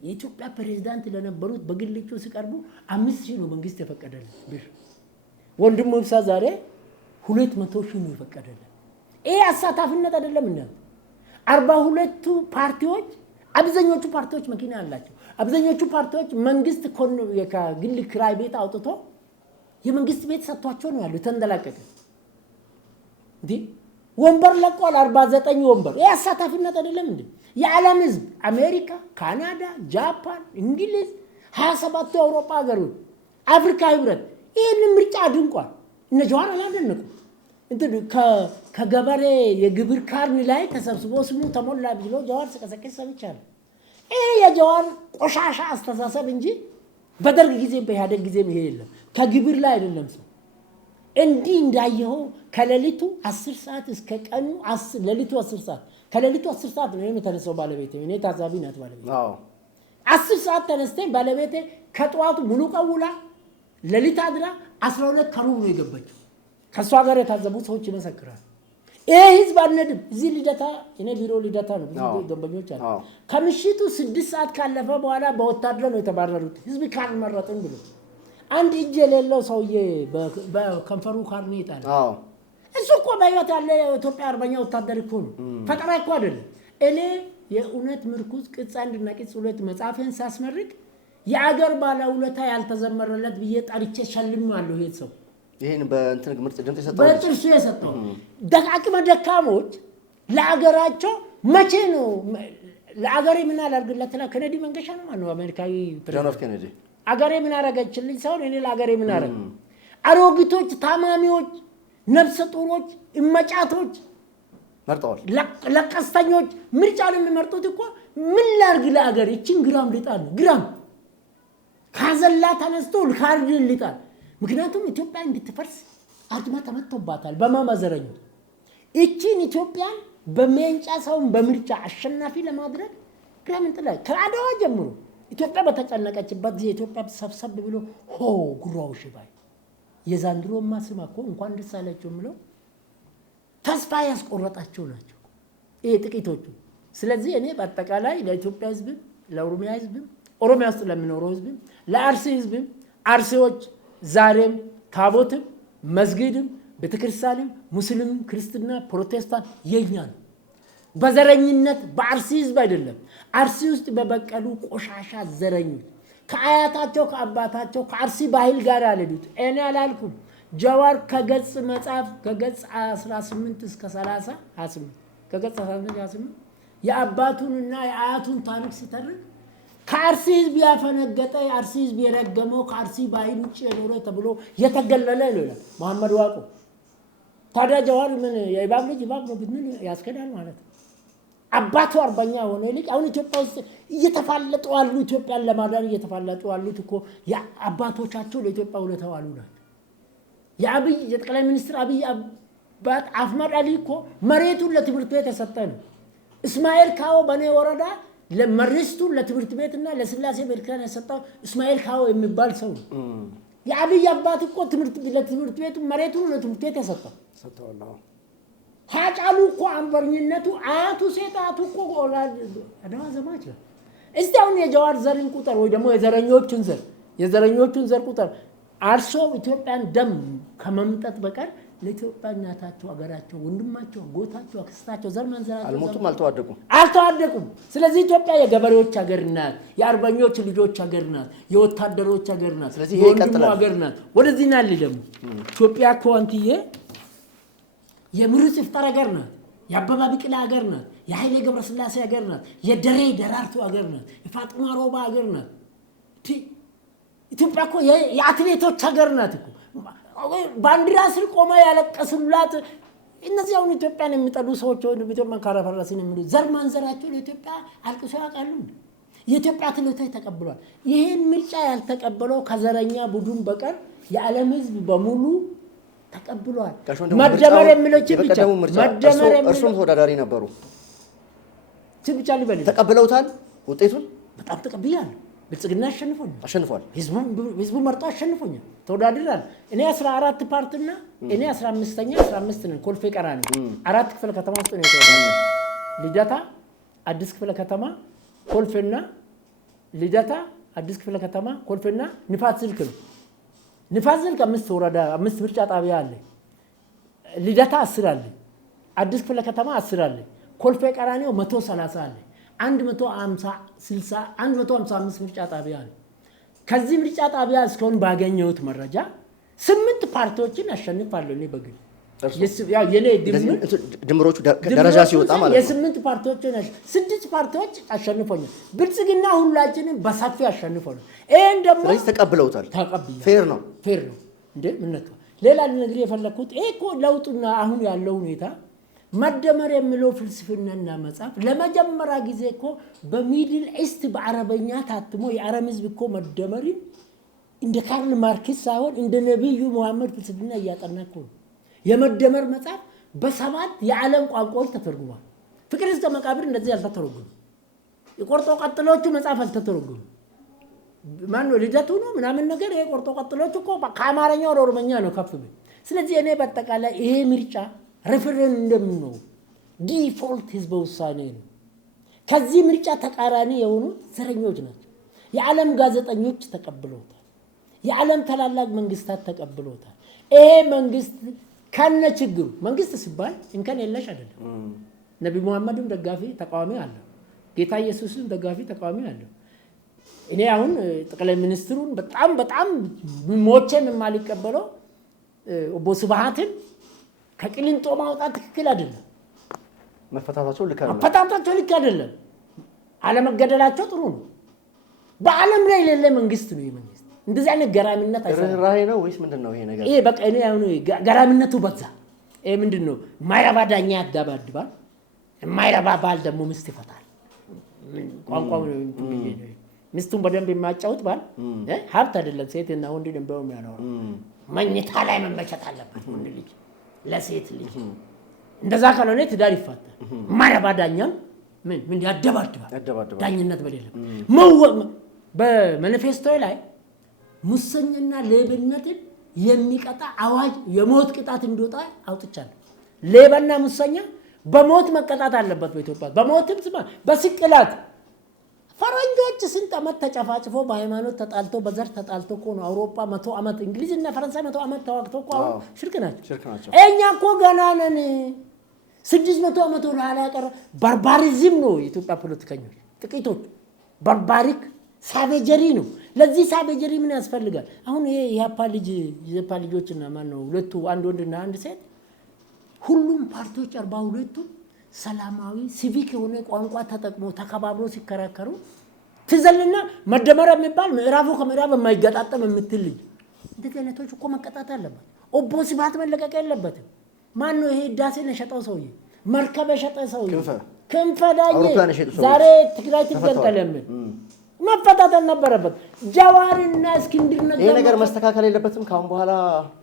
የኢትዮጵያ ፕሬዝዳንት ለነበሩት በግልጩ ሲቀርቡ 5000 ነው መንግስት የፈቀደለት ብር። ወንድሙ ኢብሳ ዛሬ 200,000 ነው የፈቀደለት። ይሄ አሳታፊነት አይደለም እንዴ? 42ቱ ፓርቲዎች አብዛኞቹ ፓርቲዎች መኪና አላቸው። አብዛኞቹ ፓርቲዎች መንግስት ከግል ክራይ ቤት አውጥቶ የመንግስት ቤት ሰጥቷቸው ነው ያለው ተንደላቀቀ። እንዴ ወንበር ለቋል 49 ወንበር። ይሄ አሳታፊነት አይደለም እንዴ? የዓለም ህዝብ አሜሪካ፣ ካናዳ፣ ጃፓን፣ እንግሊዝ 27 የአውሮፓ ሀገሮች አፍሪካ ህብረት ይሄን ምርጫ አድንቋል። እነ ጀዋር አላደነቁ። ከገበሬ የግብር ካርኒ ላይ ተሰብስቦ ስሙ ተሞላ ብሎ ጀዋር ሲቀሰቅስ ሰምቻለሁ። ይሄ የጀዋር ቆሻሻ አስተሳሰብ እንጂ በደርግ ጊዜ በኢህአዴግ ጊዜ ይሄ የለም። ከግብር ላይ አይደለም ሰው እንዲህ እንዳየኸው ከሌሊቱ 10 ሰዓት እስከ ቀኑ ሌሊቱ 10 ሰዓት ከሌሊቱ 10 ሰዓት ነው የተነሳው ባለቤቴ። እኔ ታዛቢ ናት ባለቤቴ። 10 ሰዓት ተነስተኝ ባለቤቴ ከጠዋቱ ሙሉ ቀውላ ሌሊት አድራ 12 ከሩብ ነው የገባችው። ከሷ ጋር የታዘቡ ሰዎች ይመሰክራሉ። ይሄ ህዝብ አንነድም። እዚህ ልደታ እኔ ቢሮ ልደታ ነው ብዙ ደንበኞች አሉ። ከምሽቱ 6 ሰዓት ካለፈ በኋላ በወታደር ነው የተባረሩት ህዝብ ካልመረጥን ብሎ አንድ እጅ የሌለው ሰውዬ በከንፈሩ ካርኒ ይጣል። እሱ እኮ በህይወት ያለ የኢትዮጵያ አርበኛ ወታደር እኮ ነው። ፈጠራ እኮ አይደለም። እኔ የእውነት ምርኩዝ ቅጽ 1 እና ቅጽ 2 መጽሐፌን ሳስመርቅ የአገር ባለውለታ ያልተዘመረለት ብዬ ጠርቼ ሸልሜዋለሁ። ይሄ ሰው ይሄን በእንትን ምርጥ ድምጽ የሰጠው በጥርሱ የሰጠው ደካክመ ደካሞች ለአገራቸው መቼ ነው ለአገሬ ምን አላርግለትና ከነዲ መንገሻ ነው ማነው አሜሪካዊ ጆን ኬኔዲ አገሬ ምን አረጋችልኝ ሰው እኔ ለአገሬ ምን አረግ አሮጊቶች፣ ታማሚዎች፣ ነፍሰ ጡሮች፣ እመጫቶች መርጠዋል። ለቀስተኞች ምርጫን የሚመርጡት እኮ ምን ላርግ ለአገሬ እቺን ግራም ሊጣል ግራም ካዘላ ተነስቶ ካርድ ሊጣል። ምክንያቱም ኢትዮጵያ እንድትፈርስ አድማ ተመቶባታል በማማዘረኝ እቺን ኢትዮጵያን በመንጫ ሰው በምርጫ አሸናፊ ለማድረግ ግራም እንጥላይ ከአድዋ ጀምሮ ኢትዮጵያ በተጨነቀችበት ጊዜ ኢትዮጵያ ሰብሰብ ብሎ ሆ ጉራው ሽባይ የዛንድሮማ ስማ እኮ እንኳን ደስ አላችሁ ብለው ተስፋ ያስቆረጣቸው ናቸው ይሄ ጥቂቶቹ። ስለዚህ እኔ በአጠቃላይ ለኢትዮጵያ ህዝብ፣ ለኦሮሚያ ህዝብ፣ ኦሮሚያ ውስጥ ለሚኖረው ህዝብ፣ ለአርሲ ህዝብ አርሲዎች ዛሬም ታቦትም መስጊድም ቤተክርስቲያንም ሙስሊም፣ ክርስትና፣ ፕሮቴስታንት የኛ ነው። በዘረኝነት በአርሲ ህዝብ አይደለም። አርሲ ውስጥ በበቀሉ ቆሻሻ ዘረኞች ከአያታቸው ከአባታቸው ከአርሲ ባህል ጋር ያለዱት እኔ አላልኩም። ጀዋር ከገጽ መጽሐፍ ከገጽ 18 እስከ 30 28 ከገጽ 18 28 የአባቱንና የአያቱን ታሪክ ሲተርክ ከአርሲ ህዝብ ያፈነገጠ የአርሲ ህዝብ የረገመው ከአርሲ ባህል ውጭ የኖረ ተብሎ የተገለለ ነው መሐመድ ዋቆ። ታዲያ ጀዋር ምን የኢባብ ልጅ ኢባብ ነው ብንል ያስከዳል ማለት ነው። አባቱ አርበኛ ሆነ ልጅ አሁን ኢትዮጵያ ውስጥ እየተፋለጡ አሉ። ኢትዮጵያን ለማዳን እየተፋለጡ አሉት እኮ የአባቶቻቸው ለኢትዮጵያ ውለታው አሉ ናቸው። የአብይ የጠቅላይ ሚኒስትር አብይ አባት አህመድ አሊ እኮ መሬቱን ለትምህርት ቤት የሰጠ ነው። እስማኤል ካዎ በኔ ወረዳ ለመሪስቱን ለትምህርት ቤትና ለስላሴ ቤተክርስቲያን የሰጠው እስማኤል ካዎ የሚባል ሰው ነው። የአብይ አባት እኮ ለትምህርት ቤቱ መሬቱን ለትምህርት ቤት የሰጠው ሰጥቷል። ሀጫሉ እኮ አንበርኝነቱ አያቱ ሴታቱ እኮ አድዋ ዘማች ነው። እስቲ አሁን የጀዋር ዘርን ቁጥር ወይ ደግሞ የዘረኞቹን ዘር ቁጥር አርሶ ኢትዮጵያን ደም ከመምጠጥ በቀር ለኢትዮጵያ እናታቸው፣ አገራቸው፣ ወንድማቸው፣ ጎታቸው፣ አክስታቸው ዘር ማንዘራቸው አልሞቱም፣ አልተዋደቁም። ስለዚህ ኢትዮጵያ የገበሬዎች ሀገር ናት፣ የአርበኞች ልጆች ሀገር ናት፣ የወታደሮች ሀገር ናት፣ የወንድሙ ሀገር ናት። ወደዚህ ናል ደግሞ ኢትዮጵያ እኮ አንትዬ የምሩጽ ይፍጠር ሀገር ናት፣ የአበባ ቢቂላ ሀገር ናት፣ የኃይሌ ገብረስላሴ ሀገር ናት፣ የደሬ ደራርቱ ሀገር ናት፣ የፋጥማ ሮባ ሀገር ናት። ኢትዮጵያ እኮ የአትሌቶች ሀገር ናት እኮ። ባንዲራ ስር ቆመ ያለቀሱላት እነዚህ አሁን ኢትዮጵያን የሚጠሉ ሰዎች ወደ ኢትዮጵያ ካራፈራሲን የሚሉ ዘር ማንዘራቸው ለኢትዮጵያ አልቅሶ ያውቃሉ። የኢትዮጵያ አትሌቶች ተቀብሏል። ይሄን ምርጫ ያልተቀበለው ከዘረኛ ቡድን በቀር የዓለም ህዝብ በሙሉ ተቀብሏል። መደመር የሚለች ብቻ መደመር እርሱም ተወዳዳሪ ነበሩ። ብቻ ሊበል ተቀብለውታል። ውጤቱን በጣም ተቀብያለሁ። ብልጽግና አሸንፏል። ህዝቡ መርጦ አሸንፎኛል። ተወዳድራል። እኔ 14 ፓርቲና እኔ 15ኛ 15 ነን። ኮልፌ ቀራኒ 4 ክፍለ ከተማ ውስጥ ነው የተወዳደረው። ልደታ፣ አዲስ ክፍለ ከተማ፣ ኮልፌና ልደታ፣ አዲስ ክፍለ ከተማ፣ ኮልፌና ንፋስ ስልክ ነው። ንፋስ ስልክ 5 ወረዳ 5 ምርጫ ጣቢያ አለ። ልደታ 10 አለ። አዲስ ክፍለ ከተማ 10 አለ። ኮልፌ ቀራኒዮ 130 አለ። 155 ምርጫ ጣቢያ አለ። ከዚህ ምርጫ ጣቢያ እስካሁን ባገኘሁት መረጃ 8 ፓርቲዎችን አሸንፋለሁ እኔ በግል የኔ ድምሮቹ ደረጃ ሲወጣ ማለት ነው። የ8 ፓርቲዎችን 6 ፓርቲዎች አሸንፎኛል። ብልጽግና ሁላችንም በሰፊ አሸንፎናል። ይሄን ደግሞ ስለዚህ ተቀብለውታል። ተቀብያለሁ። ፌር ነው እንዴ ምን ነው ሌላ ነገር የፈለኩት ይሄ እኮ ለውጡና አሁን ያለው ሁኔታ መደመር የሚለው ፍልስፍናና መጽሐፍ ለመጀመሪያ ጊዜ እኮ በሚድል ኢስት በአረበኛ ታትሞ የአረብ ህዝብ እኮ መደመርን እንደ ካርል ማርክስ ሳይሆን እንደ ነብዩ መሐመድ ፍልስፍና እያጠናኩ ነው። የመደመር መጽሐፍ በ7 የዓለም ቋንቋዎች ተተርጉሟል። ፍቅር እስከ መቃብር እንደዚህ ያልተተረጎመ የቆርጦ ቀጥሎቹ መጽሐፍ አልተተረጎመ ማን ነው ልደቱ ነው ምናምን ነገር የቆርጦ ቀጥሎቹ እኮ ከአማርኛ ወደ ኦሮሞኛ ነው ከፍ ብል። ስለዚህ እኔ በአጠቃላይ ይሄ ምርጫ ሬፈረንደም ነው፣ ዲፎልት ህዝበ ውሳኔ ነው። ከዚህ ምርጫ ተቃራኒ የሆኑ ዘረኞች ናቸው። የዓለም ጋዜጠኞች ተቀብለውታል። የዓለም ታላላቅ መንግስታት ተቀብለውታል። ይሄ መንግስት ከነ ችግሩ መንግስት ሲባል እንከን የለሽ አይደለም። ነብዩ መሐመድም ደጋፊ ተቃዋሚ አለ፣ ጌታ ኢየሱስም ደጋፊ ተቃዋሚ አለ። እኔ አሁን ጠቅላይ ሚኒስትሩን በጣም ሞቼን የማልቀበለው ኦቦ ስብሃትን ከቅሊንጦ ማውጣት ትክክል አይደለም። መፈታታቸው ልክ አይደለም። አለመገደላቸው ጥሩ ነው። በዓለም ላይ የሌለ መንግስት ነው መንግስት። እንደዚህ አይነት ገራሚነት አይሰራም። ራይ ነው ወይስ ምንድነው ይሄ ነገር? ይሄ በቃ እኔ አሁን ገራሚነቱ በዛ። ይሄ ምንድነው? ማይረባ ዳኛ ያዳባድባል፣ ማይረባ ባል ደግሞ ሚስት ይፈታል። ቋንቋው ነው ሚስቱን በደንብ የማጫውት ባል ሀብት አይደለም ሴትና ወንድ ነው የሚያኖረው። መኝታ ላይ መመቸት አለበት ወንድ ልጅ ለሴት ልጅ። እንደዛ ካልሆነ ትዳር ይፋታል። ማይረባ ዳኛም ምን ያደባድባል። ዳኝነት በሌለም በማኒፌስቶ ላይ ሙሰኝና ሌብነትን የሚቀጣ አዋጅ የሞት ቅጣት እንዲወጣ አውጥቻለሁ። ሌባና ሙሰኛ በሞት መቀጣት አለበት በኢትዮጵያ። በሞትም ስማ በስቅላት ፈረንጆች ስንት ዓመት ተጨፋጭፎ በሃይማኖት ተጣልቶ በዘር ተጣልቶ እኮ ነው አውሮፓ 100 ዓመት እንግሊዝና ፈረንሳይ 100 ዓመት ተዋግተው እኮ ሽርክ ናቸው። እኛ እኮ ገና ነን። 600 ዓመት ወደ ኋላ ቀረ። ባርባሪዝም ነው የኢትዮጵያ ፖለቲከኞች ጥቂቶች። ባርባሪክ ሳቬጀሪ ነው። ለዚህ ሳቬጀሪ ምን ያስፈልጋል? አሁን ይሄ የኢህአፓ ልጆችና ማን ነው ሁለቱ አንድ ወንድና አንድ ሴት ሁሉም ፓርቲዎች 42ቱ ሰላማዊ ሲቪክ የሆነ ቋንቋ ተጠቅሞ ተከባብሮ ሲከራከሩ ትዘልና መደመር የሚባል ምዕራፉ ከምዕራብ የማይገጣጠም የምትል ልጅ እንደዚህ አይነቶች እኮ መቀጣት አለበት። ኦቦ ስብሃት መለቀቅ የለበትም። ማን ነው ይሄ ህዳሴን የሸጠው ሰውዬ? መርከብ የሸጠ ሰውዬ ክንፈ ዳኜ ዛሬ ትግራይ ትገንጠል የሚል መፈታት አልነበረበት። ጀዋርና እስክንድር ነጋ ይሄ ነገር መስተካከል የለበትም። ካሁን በኋላ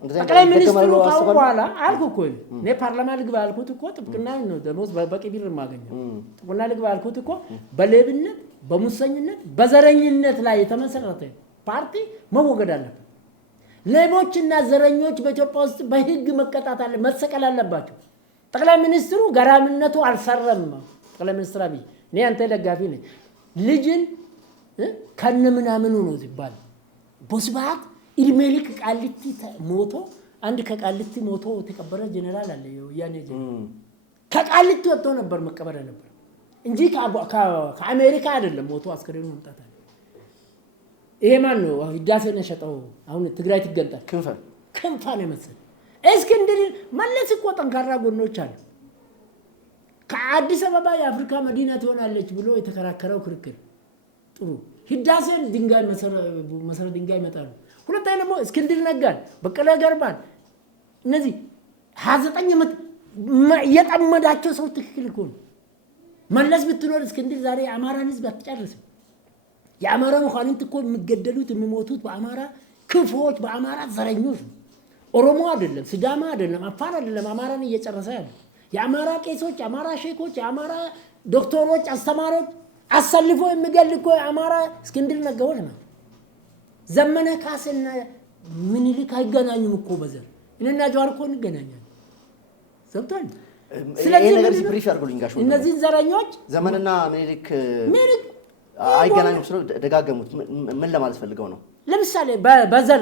እንደዚህ ጠቅላይ ሚኒስትሩ ካሁን በኋላ አልኩ እኮ እኔ ፓርላማ ልግባ አልኩት እኮ ጥብቅና ነው ደሞዝ በቂ ቢር የማገኘው ጥብቅና ልግባ አልኩት እኮ በሌብነት በሙሰኝነት በዘረኝነት ላይ የተመሰረተ ፓርቲ መወገድ አለበት። ሌቦችና ዘረኞች በኢትዮጵያ ውስጥ በህግ መቀጣት አለ መሰቀል አለባቸው። ጠቅላይ ሚኒስትሩ ገራሚነቱ አልሰረም። ጠቅላይ ሚኒስትር አብይ እኔ አንተ ደጋፊ ነኝ ልጅን ከነምናምኑ ነው ሲባል ቦስባት እድሜ ልክ ቃሊቲ ሞቶ አንድ ከቃሊቲ ሞቶ የተቀበረ ጀነራል አለ ያኔ ከቃሊቲ ወጥቶ ነበር መቀበረ ነበር እንጂ ከአሜሪካ አይደለም ሞቶ አስከሬኑ መምጣት አለ። ይሄ ማን ነው ህዳሴን የሸጠው? አሁን ትግራይ ትገንጣል ክንፋ ነው መሰለኝ። እስክንድር መለስ እኮ ጠንካራ ጎኖች አሉ። ከአዲስ አበባ የአፍሪካ መዲና ትሆናለች ብሎ የተከራከረው ክርክር ጥሩ ህዳሴን ድንጋይ መሰረት ድንጋይ ይመጣሉ። ሁለተኛ ደግሞ እስክንድር ነጋን በቀለ ገርባን እነዚህ 29 ዓመት የጠመዳቸው ሰው ትክክል እኮ ነው። መለስ ብትኖር እስክንድር ዛሬ የአማራን ህዝብ አትጨርስም። የአማራ መኳንንት እኮ የሚገደሉት የሚሞቱት በአማራ ክፉዎች በአማራ ዘረኞች ነው። ኦሮሞ አይደለም፣ ሲዳማ አይደለም፣ አፋር አይደለም። አማራን እየጨረሰ ያለ የአማራ ቄሶች፣ የአማራ ሼኮች፣ የአማራ ዶክተሮች፣ አስተማሪዎች አሰልፎ የሚገል እኮ የአማራ እስክንድር ነጋዎች ነው። ዘመነ ካሴና ምኒልክ አይገናኙም እኮ በዘር። እኔና ጀዋር እኮ እንገናኛለን። ሰብቷል። ስለዚህ ነገር ብሪፍ ያርጉልኝ ጋሽ ወንድሙ እነዚህ ዘረኞች ዘመንና ምኒልክ አይገናኙም ስለ ደጋገሙት ምን ለማለት ፈልገው ነው? ለምሳሌ በዘር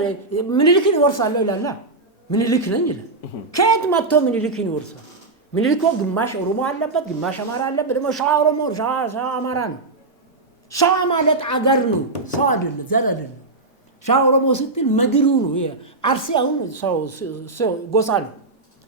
ምኒልክን ይወርሳለሁ ይላልና ምኒልክ ነኝ ይላል። ከየት መጥቶ ምኒልክን ይወርሳል? ምኒልክ ግማሽ ኦሮሞ አለበት፣ ግማሽ አማራ አለበት። ደግሞ ሸዋ ኦሮሞ ሸዋ አማራ ነው። ሸዋ ማለት አገር ነው፣ ሰው አይደለም፣ ዘር አይደለም። ሸዋ ኦሮሞ ስትል ምድሩ ነው። አርሲ አሁን ሰው ጎሳ ነው፣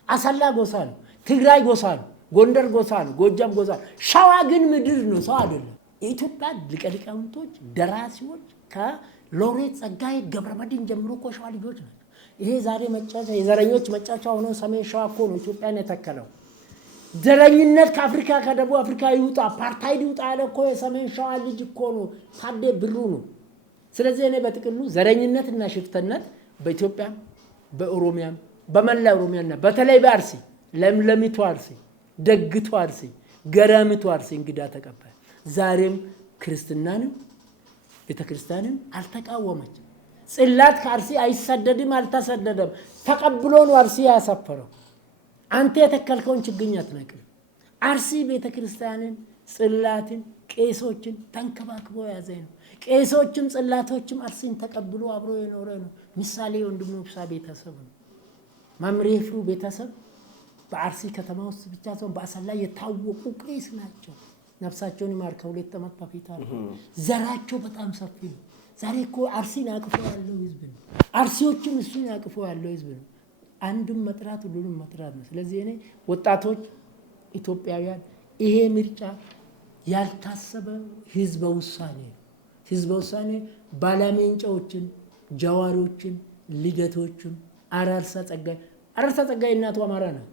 አሰላ ጎሳ ነው፣ ትግራይ ጎሳ ነው፣ ጎንደር ጎሳ ነው፣ ጎጃም ጎሳ ነው። ሸዋ ግን ምድር ነው፣ ሰው አይደለም። የኢትዮጵያ ሊቃውንቶች ደራሲዎች ከሎሬት ጸጋዬ ገብረመድህን ጀምሮ እኮ ሸዋ ልጆች ናቸው። ይሄ ዛሬ መጫወቻ የዘረኞች መጫወቻ ሆኖ ሰሜን ሸዋ እኮ ነው ኢትዮጵያን የተከለው። ዘረኝነት ከአፍሪካ ከደቡብ አፍሪካ ይውጣ፣ አፓርታይድ ይውጣ ያለ እኮ የሰሜን ሸዋ ልጅ እኮ ነው፣ ታዴ ብሩ ነው። ስለዚህ እኔ በጥቅሉ ዘረኝነትና ሽፍተነት በኢትዮጵያም በኦሮሚያም በመላ ኦሮሚያና በተለይ በአርሲ ለምለሚቱ አርሲ፣ ደግቱ አርሲ፣ ገራሚቱ አርሲ እንግዳ ተቀባይ ዛሬም ክርስትናንም ቤተክርስቲያንም አልተቃወመችም። ጽላት ከአርሲ አይሰደድም፣ አልተሰደደም። ተቀብሎ ነው አርሲ ያሰፈረው። አንተ የተከልከውን ችግኝ አትነቅል። አርሲ ቤተክርስቲያንን፣ ጽላትን፣ ቄሶችን ተንከባክቦ ያዘ ነው። ቄሶችም ጽላቶችም አርሲን ተቀብሎ አብሮ የኖረ ነው። ምሳሌ ወንድሙ ብሳ ቤተሰብ ነው። መምሬ ፍሩ ቤተሰብ በአርሲ ከተማ ውስጥ ብቻ ሳይሆን በአሰላ የታወቁ ቄስ ናቸው። ነፍሳቸውን ይማር። ከሁለት ዓመት በፊት አለ። ዘራቸው በጣም ሰፊ ነው። ዛሬ እኮ አርሲን አቅፎ ያለው ህዝብ ነው። አርሲዎችም እሱን አቅፎ ያለው ህዝብ ነው። አንዱን መጥራት ሁሉንም መጥራት ነው። ስለዚህ እኔ ወጣቶች ኢትዮጵያውያን ይሄ ምርጫ ያልታሰበ ህዝበ ውሳኔ ነው። ህዝበ ውሳኔ ባለሜንጫዎችን፣ ጀዋሪዎችን፣ ልደቶችን አራርሳ ጸጋይ እናቱ አማራ ነው።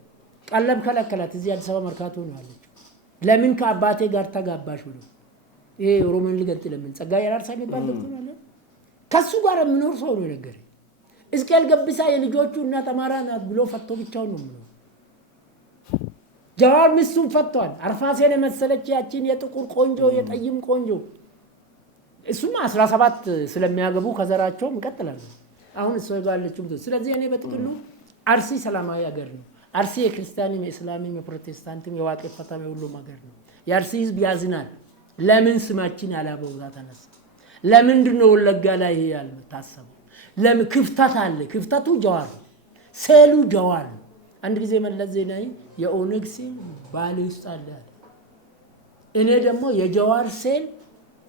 ቀለብ ከለከላት። እዚህ አዲስ አበባ መርካቶ ነው ያለችው። ለምን ከአባቴ ጋር ተጋባሽ ብሎ ይሄ ኦሮሞን ሊገጥ ለምን ጸጋይ አራርሳ የሚባል ዶክተር አለ። ከሱ ጋር የምኖር ሰው ነው ነገረኝ። እስከል ገብሳ የልጆቹ እናት አማራ ናት ብሎ ፈቶ ብቻውን ነው የሚኖር። ጀዋር ሚስቱን ፈቷል። አርፋሴን የመሰለች ያቺን የጥቁር ቆንጆ የጠይም ቆንጆ እሱማ 17 ስለሚያገቡ ከዘራቸውም ይቀጥላሉ። አሁን እሱ ጋለችም። ስለዚህ እኔ በጥቅሉ አርሲ ሰላማዊ ሀገር ነው። አርሲ የክርስቲያንም የእስላምም የፕሮቴስታንትም የዋቄ ፈታም የሁሉም ሀገር ነው። የአርሲ ህዝብ ያዝናል። ለምን ስማችን ያላበውዛ ተነሳ? ለምንድን ነው ወለጋ ላይ ይሄ ያልታሰበው? ለምን ክፍተት አለ? ክፍተቱ ጀዋር ነው። ሴሉ ጀዋር ነው። አንድ ጊዜ መለስ ዜናዊ የኦነግ ሴል ባሌ ውስጥ አለ። እኔ ደግሞ የጀዋር ሴል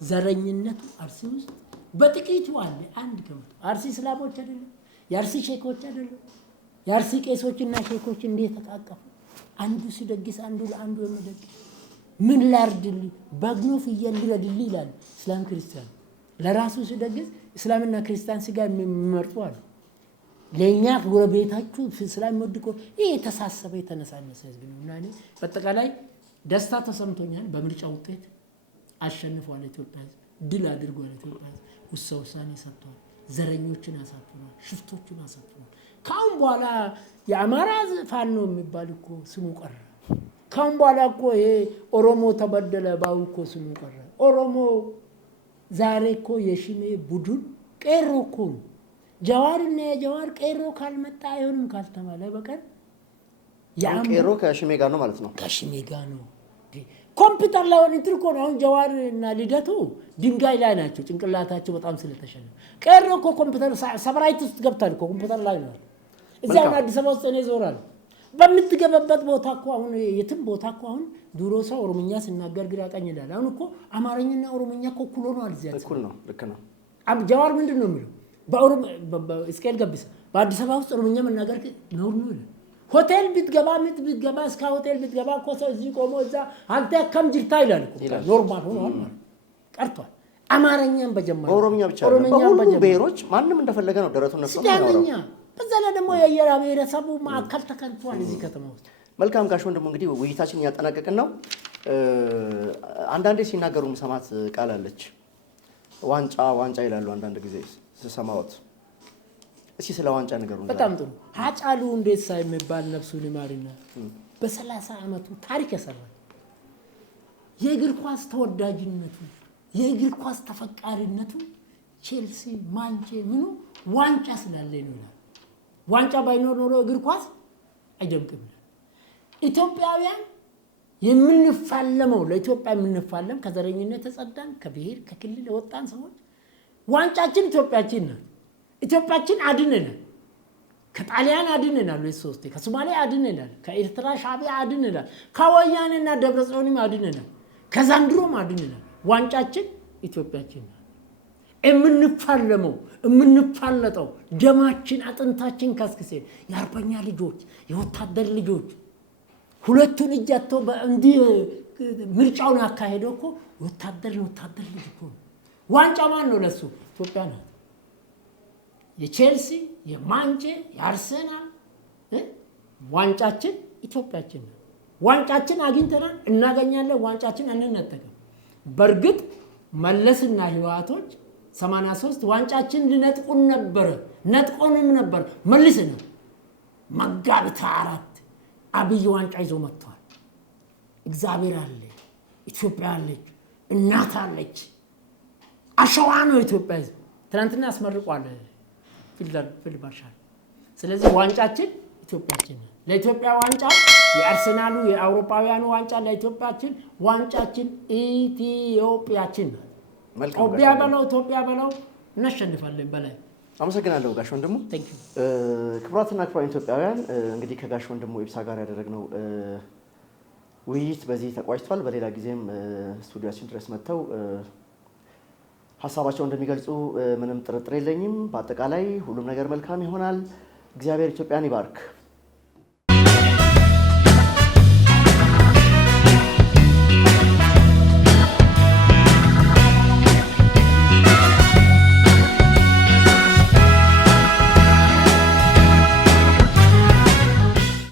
ዘረኝነቱ አርሲ ውስጥ በጥቂቱ አለ። አንድ ከመቶ አርሲ እስላሞች አይደለም፣ የአርሲ ሼኮች አይደለም። የአርሲ ቄሶችና ሼኮች እንዴት ተቃቀፉ? አንዱ ሲደግስ አንዱ ለአንዱ የሚደግስ ምን ላርድልህ በግኑ ፍየል ልረድልህ ይላል እስላም ክርስቲያን። ለራሱ ሲደግስ እስላምና ክርስቲያን ስጋ የሚመርጡ አሉ። ለኛ ጎረቤታችሁ እስላም ወድቆ ይሄ የተሳሰበ የተነሳነሰ ህዝብ ነው። እና እኔ በአጠቃላይ ደስታ ተሰምቶኛል። በምርጫ ውጤት አሸንፏል ኢትዮጵያ ህዝብ፣ ድል አድርጓል ኢትዮጵያ ህዝብ። ውሳኔ ሰጥቷል። ዘረኞችን አሳፍኗል፣ ሽፍቶችን አሳፍኗል። ካሁን በኋላ የአማራ ፋኖ የሚባል እኮ ስሙ ቀረ። ካሁን በኋላ እኮ ይሄ ኦሮሞ ተበደለ ባው እኮ ስሙ ቀረ። ኦሮሞ ዛሬ እኮ የሽሜ ቡድን ቄሮ እኮ ነው። ጀዋርና የጀዋር ቄሮ ካልመጣ አይሆንም ካልተባለ በቀር ቄሮ ከሽሜ ጋር ነው ማለት ነው። ከሽሜ ጋር ነው። ኮምፒውተር ላይ ሆነ እንትር እኮ ነው። አሁን ጀዋር እና ልደቱ ድንጋይ ላይ ናቸው። ጭንቅላታቸው በጣም ስለተሸነ ቄሮ እኮ ኮምፒውተር ሰብራይት ውስጥ ገብታል እኮ ኮምፒውተር ላይ ነው። እዚያው አዲስ አበባ ውስጥ እኔ ዞራለሁ። በምትገበበት ቦታ እኮ አሁን የትም ቦታ እኮ አሁን ድሮ ሰው ኦሮምኛ ሲናገር ግራ ቀኝ ይላል። አሁን እኮ አማርኛና ኦሮምኛ እኮ እኩል ሆኗል። እዚያ እኩል ነው። ልክ ነው። ጀዋር ምንድን ነው የሚለው? እስኬል ገብስ በአዲስ አበባ ውስጥ ኦሮምኛ መናገር ነውር ነው ይላል። ሆቴል ብትገባ እስከ ሆቴል ብትገባ እኮ ሰው እዚህ ቆሞ እዛ አንተ ከም ጅርታ ይላል እኮ። ኖርማል ሆኗል ማለት ቀርቷል። አማርኛም በጀመረ ኦሮምኛ ብቻ ነው። በሁሉ ብሔሮች ማንም እንደፈለገ ነው ደረቱን ነፍቶ ነው። በዛ ላይ ደግሞ የየራ ብሔረሰቡ ማዕከል ተከልቷል እዚህ ከተማ ውስጥ። መልካም ጋሽ ወንድሙ እንግዲህ ውይይታችን እያጠናቀቅን ነው። አንዳንዴ ሲናገሩ ሰማት ቃል አለች። ዋንጫ ይላሉ አንዳንድ ጊዜ ስሰማዎት። እስኪ ስለ ዋንጫ ነገሩን። በጣም ጥሩ። ሃጫሉ ሁንዴሳ የሚባል ነፍሱን ይማርና በ30 ዓመቱ ታሪክ ያሰራል። የእግር ኳስ ተወዳጅነቱ፣ የእግር ኳስ ተፈቃሪነቱ ቼልሲ፣ ማንቼ ምኑ ዋንጫ ስላለኝ ነው ይላል። ዋንጫ ባይኖር ኖሮ እግር ኳስ አይደምቅም። ኢትዮጵያውያን የምንፋለመው ለኢትዮጵያ የምንፋለም ከዘረኝነት ተጸዳን ከብሔር ከክልል የወጣን ሰዎች ዋንጫችን ኢትዮጵያችን ነው። ኢትዮጵያችን አድነናል። ከጣሊያን አድነናል፣ ለሶስት ከሶማሊያ አድነናል፣ ከኤርትራ ሻዕቢያ አድነናል፣ ከወያኔና ደብረጽዮንም አድነናል፣ ከዛንድሮም አድነናል። ዋንጫችን ኢትዮጵያችን ነው። የምንፋለመው የምንፋለጠው ደማችን አጥንታችን ከስክሴን የአርበኛ ልጆች የወታደር ልጆች ሁለቱን እጃቸው በእንዲህ ምርጫውን ያካሄደው እኮ ወታደር ልጅ እኮ ነው። ዋንጫ ማን ነው ለሱ? ኢትዮጵያ ናት። የቼልሲ የማንቼ የአርሰናል ዋንጫችን ኢትዮጵያችን ነው። ዋንጫችን አግኝተናል፣ እናገኛለን። ዋንጫችን አንነጠቅም። በእርግጥ መለስና ህወሓቶች 83 ዋንጫችን ሊነጥቁን ነበር፣ ነጥቆንም ነበር። መልሰን መጋቢት 4 አብይ ዋንጫ ይዞ መጥቷል። እግዚአብሔር አለ፣ ኢትዮጵያ አለች፣ እናት አለች። አሸዋ ነው ኢትዮጵያ ህዝብ። ትናንትና ያስመርቋል ፊልድ ማርሻል። ስለዚህ ዋንጫችን ኢትዮጵያችን ነው። ለኢትዮጵያ ዋንጫ የአርሰናሉ የአውሮፓውያኑ ዋንጫ ለኢትዮጵያችን ዋንጫችን ኢትዮጵያችን ነው። ኢትዮጵያ በለው ኢትዮጵያ በለው እናሸንፋለን። በላይ አመሰግናለሁ ጋሽ ወንድሙ። ክቡራትና ክቡራን ኢትዮጵያውያን እንግዲህ ከጋሽ ወንድሙ ኢብሳ ጋር ያደረግነው ውይይት በዚህ ተቋጭቷል። በሌላ ጊዜም ስቱዲዮአችን ድረስ መጥተው ሀሳባቸውን እንደሚገልጹ ምንም ጥርጥር የለኝም። በአጠቃላይ ሁሉም ነገር መልካም ይሆናል። እግዚአብሔር ኢትዮጵያን ይባርክ።